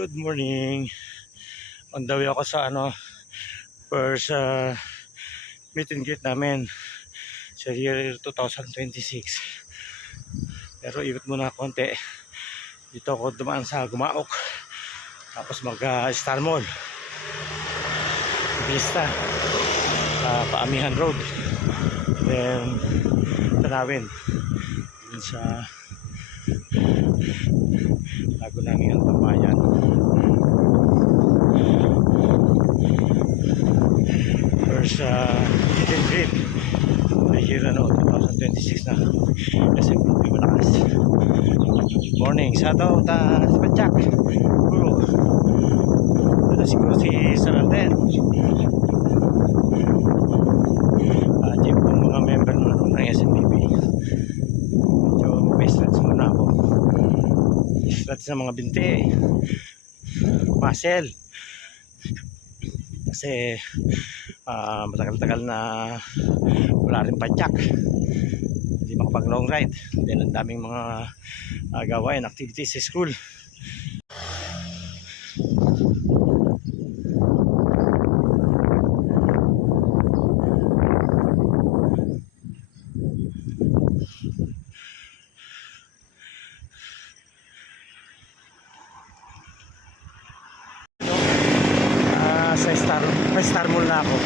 Good morning. On the way ako sa first meet and greet namin sa year 2026. Pero ikot muna konti. Dito ako dumaan sa Gumaok. Tapos mag Star Mall. Vista. Sa Paamihan Road. Then Tanawin. Dun sa bago namin ang tambayan. First meet and greet the year 2026 na kasi hindi malakas. Morning sa Padjak Guru ito siguro si Sanalden jeep ng mga member ng SMBB. Medyo pa-stretch muna ako, stretch ng mga binti, muscle, kasi matagal-tagal na wala rin padjak, hindi makapag long ride, then ang daming mga gawain, activities sa school. Sa Star Mall na ako.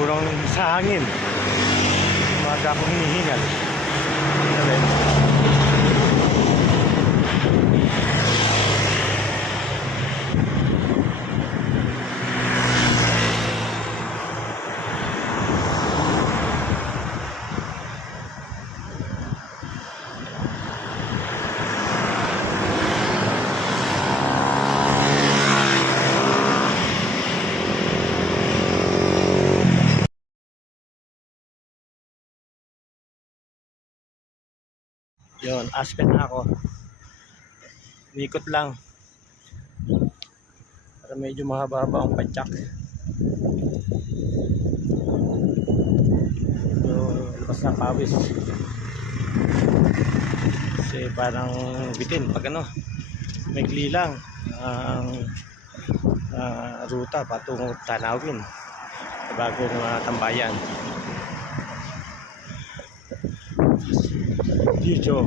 Pulang sa hangin. Umaga akong hinihingal. Yun, Aspen na ako. Ikot lang. Para medyo mahaba-haba ang padjak. So, labas na pawis. Kasi parang bitin pag maigli lang ang ruta patungong Tanawin sa bagong tambayan. Dito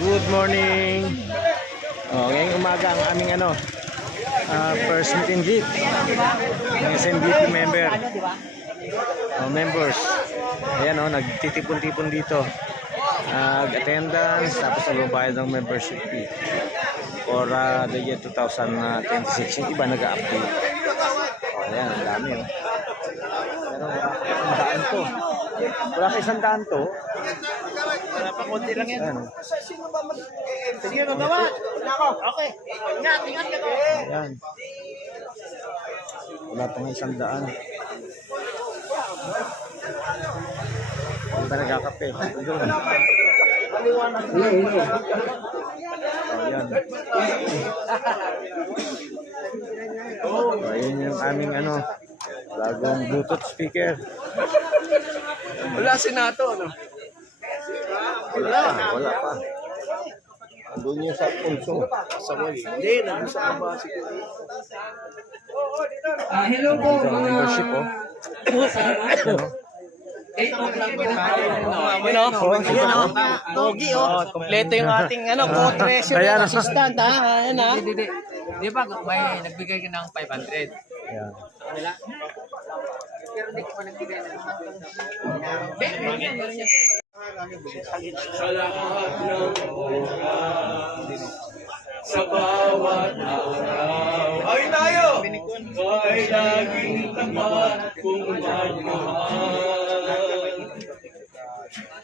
Good morning. Ngayong umaga ang aming first meet and greet ng SMBP members. Ayan nagtitipon-tipon dito. Attendance tapos nagbabayad ng membership fee for the year 2026. Yung iba nag-update. Ayan, ang dami Pero wala pa isang daan to. Wala pa konti lang yan. Sino ba sige na naman. Okay. Ingat ka to. Ayan. Wala pa nga isang daan. Hindi ba nagkakape? Ayan. Ayan yung aming bagong Bluetooth speaker. Wala si Nato, Wala pa. Andun niya sa punso. Sa wali. Hindi, nandun sa kaba siguro. Hello po mga membership Pogi kompleto yung ating co-treasurer assistant Di ba may nagbigay ka ng 500? Ayan. Sa lahat ng oras, sa bawat araw, ay tayo! Ay laging tapat kung magmahal.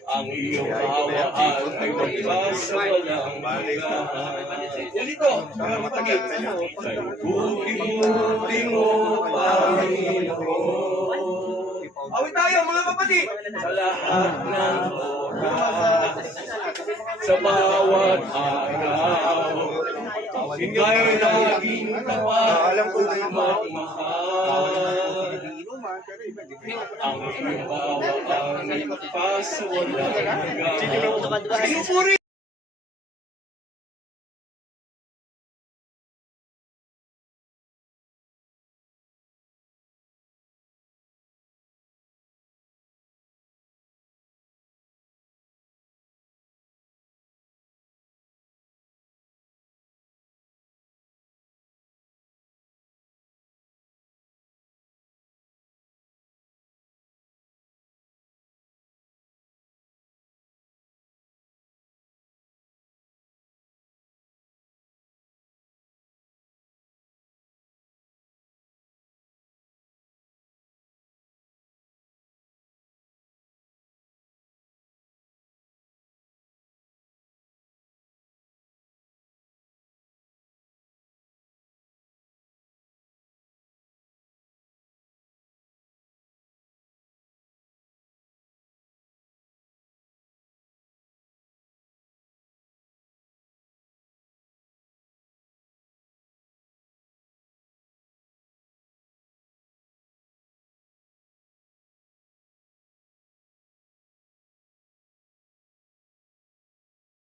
Ang iyong kawaan ay magpasawalang hanggan. Ganito, mga matagit. Kay buti mo, Panginoon. Awit tayo, mga kapatid! Sa lahat ng oras, sa bawat araw, ika'y laging tapat kung magmahal. Ang iyong kawaan ay magpasawalang hanggan.